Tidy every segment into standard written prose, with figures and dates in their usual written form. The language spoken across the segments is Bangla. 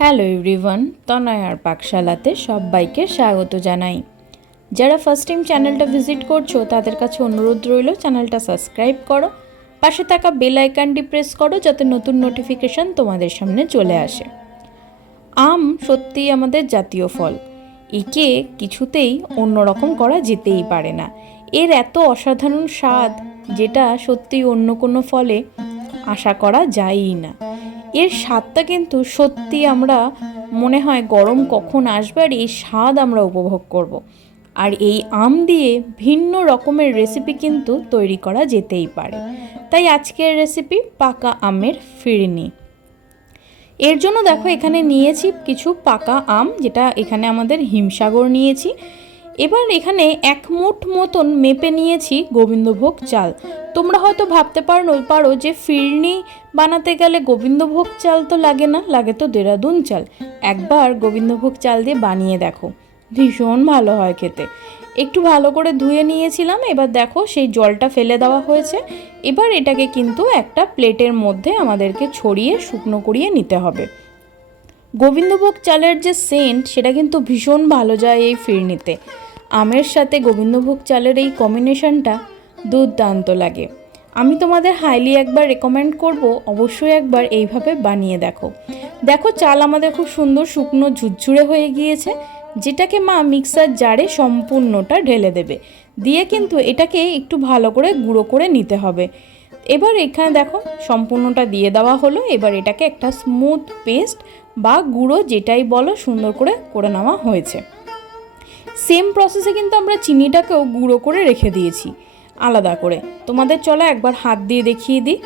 হ্যালো এভরিওয়ান, তনয়ার পাকশালাতে সবাইকে স্বাগত জানাই। যারা ফার্স্ট টাইম চ্যানেলটা ভিজিট করছো তাদের কাছে অনুরোধ রইল চ্যানেলটা সাবস্ক্রাইব করো, পাশে থাকা বেল আইকনটি প্রেস করো যাতে নতুন নোটিফিকেশান তোমাদের সামনে চলে আসে। আম সত্যিই আমাদের জাতীয় ফল, একে কিছুতেই অন্যরকম করা যেতেই পারে না। এর এত অসাধারণ স্বাদ যেটা সত্যিই অন্য কোনো ফলে আশা করা যায়ই না। এর স্বাদটা কিন্তু সত্যি আমরা মনে হয় গরম কখন আসবে আর এই স্বাদ আমরা উপভোগ করব। আর এই আম দিয়ে ভিন্ন রকমের রেসিপি কিন্তু তৈরি করা যেতেই পারে। তাই আজকের রেসিপি পাকা আমের ফিরনি। এর জন্য দেখো এখানে নিয়েছি কিছু পাকা আম, যেটা এখানে আমাদের হিমসাগর নিয়েছি। এবার এখানে 1 মুঠ মতন মেপে নিয়েছি গোবিন্দভোগ চাল। তোমরা হয়তো ভাবতে পারো যে ফিরনি বানাতে গেলে গোবিন্দভোগ চাল তো লাগে না, লাগে তো দেরাদুন চাল। একবার গোবিন্দভোগ চাল দিয়ে বানিয়ে দেখো, ভীষণ ভালো হয় খেতে। একটু ভালো করে ধুয়ে নিয়েছিলাম, এবার দেখো সেই জলটা ফেলে দেওয়া হয়েছে। এবার এটাকে কিন্তু একটা প্লেটের মধ্যে আমাদেরকে ছড়িয়ে শুকনো করিয়ে নিতে হবে। গোবিন্দভোগ চালের যে সেন্ট সেটা কিন্তু ভীষণ ভালো যায় এই ফিরনিতে। আমের সাথে গোবিন্দভোগ চালের এই কম্বিনেশনটা দুর্দান্ত লাগে। আমি তোমাদের হাইলি একবার রেকমেন্ড করব, অবশ্যই একবার এইভাবে বানিয়ে দেখো। দেখো চাল আমাদের খুব সুন্দর শুকনো ঝুরঝুরে হয়ে গিয়েছে, যেটাকে মা মিক্সার জারে সম্পূর্ণটা ঢেলে দেবে। দিয়ে কিন্তু এটাকে একটু ভালো করে গুঁড়ো করে নিতে হবে। এবার এখানে দেখো সম্পূর্ণটা দিয়ে দেওয়া হলো। এবার এটাকে একটা স্মুথ পেস্ট বা গুঁড়ো যেটাই বলো সুন্দর করে নেওয়া হয়েছে। সেম প্রসেসে কিন্তু আমরা চিনিটাকেও গুঁড়ো করে রেখে দিয়েছি আলাদা করে। তোমাদের চলো একবার হাত দিয়ে দেখিয়ে দিই।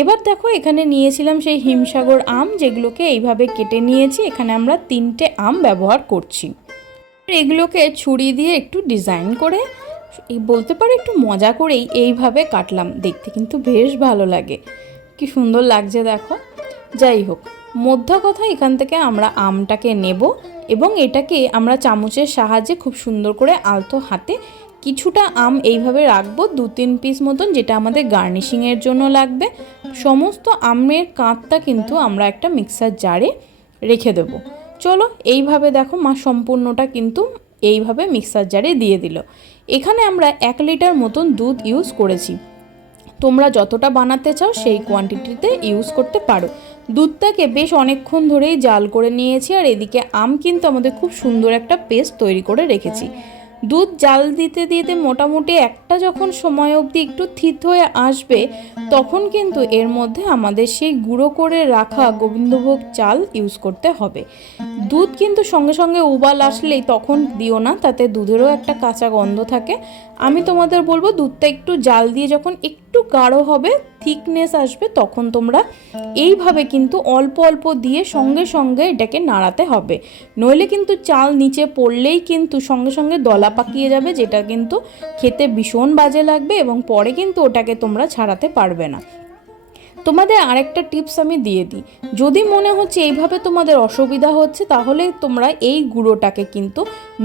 এবার দেখো এখানে নিয়েছিলাম সেই হিমসাগর আম, যেগুলোকে এইভাবে কেটে নিয়েছি। এখানে আমরা 3টে আম ব্যবহার করছি। এগুলোকে ছুরি দিয়ে একটু ডিজাইন করে, বলতে পারো একটু মজা করেই এইভাবে কাটলাম। দেখতে কিন্তু বেশ ভালো লাগে, কি সুন্দর লাগছে দেখো। যাই হোক, মধ্যা কথা, এখান থেকে আমরা আমটাকে নেব এবং এটাকে আমরা চামচের সাহায্যে খুব সুন্দর করে আলতো হাতে কিছুটা আম এইভাবে রাখবো, 2-3 পিস মতন, যেটা আমাদের গার্নিশিংয়ের জন্য লাগবে। সমস্ত আমের কাঁধটা কিন্তু আমরা একটা মিক্সার জারে রেখে দেবো। চলো এইভাবে দেখো মা সম্পূর্ণটা কিন্তু এইভাবে মিক্সার জারে দিয়ে দিল। এখানে আমরা 1 লিটার মতন দুধ ইউজ করেছি। তোমরা যতটা বানাতে চাও সেই কোয়ান্টিটিতে ইউজ করতে পারো। দুধটাকে বেশ অনেকক্ষণ ধরেই জাল করে নিয়েছি, আর এদিকে আম কিন্তু আমাদের খুব সুন্দর একটা পেস্ট তৈরি করে রেখেছি। দুধ জাল দিতে দিতে মোটামুটি একটা যখন সময় অবধি একটু থিত হয়ে আসবে, তখন কিন্তু এর মধ্যে আমাদের সেই গুঁড়ো করে রাখা গোবিন্দভোগ চাল ইউজ করতে হবে। দুধ কিন্তু সঙ্গে সঙ্গে উবাল আসলেই তখন দিও না, তাতে দুধেরও একটা কাঁচা গন্ধ থাকে। আমি তোমাদের বলবো দুধটা একটু জাল দিয়ে যখন একটু গাঢ় হবে, থিকনেস আসবে, তখন তোমরা এইভাবে কিন্তু অল্প অল্প দিয়ে সঙ্গে সঙ্গে এটাকে নাড়াতে হবে। নইলে কিন্তু চাল নিচে পড়লেই কিন্তু সঙ্গে সঙ্গে দলা পাকিয়ে যাবে, যেটা কিন্তু খেতে ভীষণ বাজে লাগবে এবং পরে কিন্তু ওটাকে তোমরা ছাড়াতে পারবে না। তোমাদের আরেকটা টিপস আমি দিয়ে দিই, যদি মনে হচ্ছে এইভাবে তোমাদের অসুবিধা হচ্ছে, তাহলে তোমরা এই গুঁড়োটাকে কিন্তু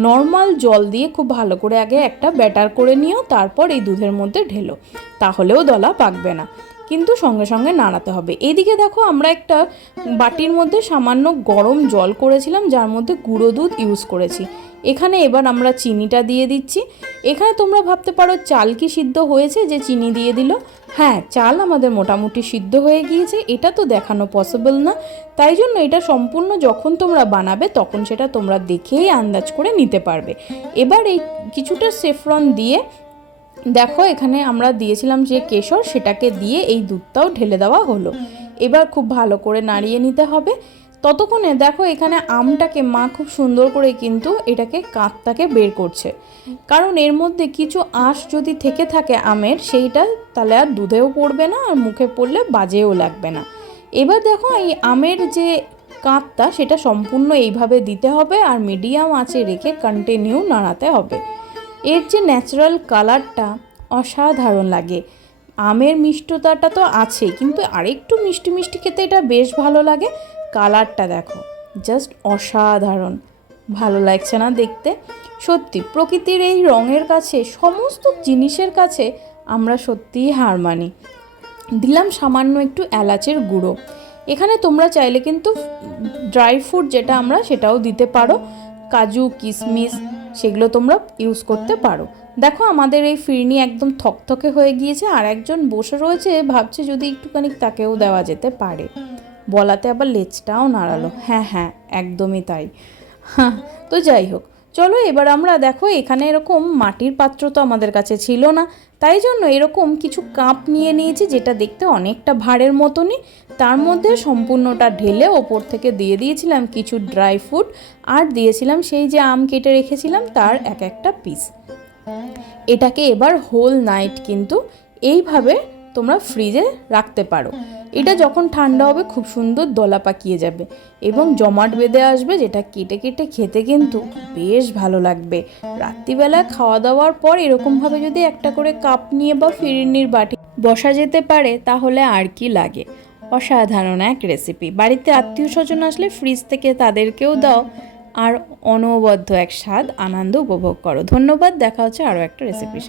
নর্মাল জল দিয়ে খুব ভালো করে আগে একটা ব্যাটার করে নিও, তারপর এই দুধের মধ্যে ঢেলো, তাহলেও দলা পাকবে না, কিন্তু সঙ্গে সঙ্গে নাড়াতে হবে। এদিকে দেখো আমরা একটা বাটির মধ্যে সামান্য গরম জল করেছিলাম, যার মধ্যে গুঁড়ো দুধ ইউজ করেছি। এখানে এবার আমরা চিনিটা দিয়ে দিচ্ছি। এখানে তোমরা ভাবতে পারো চাল কি সিদ্ধ হয়েছে যে চিনি দিয়ে দিল। হ্যাঁ, চাল আমাদের মোটামুটি সিদ্ধ হয়ে গিয়েছে, এটা তো দেখানো পসিবল না, তাই জন্য এটা সম্পূর্ণ যখন তোমরা বানাবে তখন সেটা তোমরা দেখেই আন্দাজ করে নিতে পারবে। এবার এই কিছুটা সেফরন দিয়ে দেখো এখানে আমরা দিয়েছিলাম যে কেশর, সেটাকে দিয়ে এই দুধটাও ঢেলে দেওয়া হলো। এবার খুব ভালো করে নাড়িয়ে নিতে হবে। ততক্ষণে দেখো এখানে আমটাকে মা খুব সুন্দর করে কিন্তু এটাকে কাঁধটাকে বের করছে, কারণ এর মধ্যে কিছু আঁশ যদি থেকে থাকে আমের, সেইটা তাহলে আর দুধেও পড়বে না আর মুখে পড়লে বাজেও লাগবে না। এবার দেখো এই আমের যে কাঁধটা সেটা সম্পূর্ণ এইভাবে দিতে হবে আর মিডিয়াম আঁচে রেখে কন্টিনিউ নাড়াতে হবে। এর যে ন্যাচারাল কালারটা অসাধারণ লাগে। আমের মিষ্টতাটা তো আছেই, কিন্তু আরেকটু মিষ্টি মিষ্টি খেতে এটা বেশ ভালো লাগে। কালারটা দেখো, জাস্ট অসাধারণ ভালো লাগছে না দেখতে? সত্যি প্রকৃতির এই রঙের কাছে, সমস্ত জিনিসের কাছে আমরা সত্যিই হার মানি। দিলাম সামান্য একটু এলাচের গুঁড়ো। এখানে তোমরা চাইলে কিন্তু ড্রাই ফ্রুট যেটা আমরা সেটাও দিতে পারো, কাজু কিশমিশ সেগুলো তোমরা ইউজ করতে পারো। দেখো আমাদের এই ফিরনি একদম থকথকে হয়ে গিয়েছে, আর একজন বসে রয়েছে ভাবছে যদি একটুখানি তাকেও দেওয়া যেতে পারে। বলাতে আবার লেজটাও নাড়ালো। হ্যাঁ হ্যাঁ, একদমই তাই। হ্যাঁ, তো যাই হোক, চলো এবার আমরা দেখো এখানে এরকম মাটির পাত্র তো আমাদের কাছে ছিল না, তাই জন্য এরকম কিছু কাপ নিয়ে নিয়েছি, যেটা দেখতে অনেকটা ভাঁড়ের মতনই। তার মধ্যে সম্পূর্ণটা ঢেলে ওপর থেকে দিয়ে দিয়েছিলাম কিছু ড্রাই ফ্রুট, আর দিয়েছিলাম সেই যে আম কেটে রেখেছিলাম তার এক একটা পিস। এটাকে এবার হোল নাইট কিন্তু এইভাবে তোমরা ফ্রিজে রাখতে পারো। এটা যখন ঠান্ডা হবে খুব সুন্দর দলা পাকিয়ে যাবে এবং জমাট বেঁধে আসবে, যেটা কেটে কেটে খেতে কিন্তু বেশ ভালো লাগবে। রাত্রিবেলা খাওয়া দাওয়ার পর এরকমভাবে যদি একটা করে কাপ নিয়ে বা ফিরনির বাটি বসা যেতে পারে তাহলে আর কি লাগে। অসাধারণ এক রেসিপি। বাড়িতে আত্মীয় স্বজন আসলে ফ্রিজ থেকে তাদেরকেও দাও, আর অনবদ্য এক স্বাদ আনন্দ উপভোগ করো। ধন্যবাদ, দেখা হচ্ছে আরও একটা রেসিপির সাথে।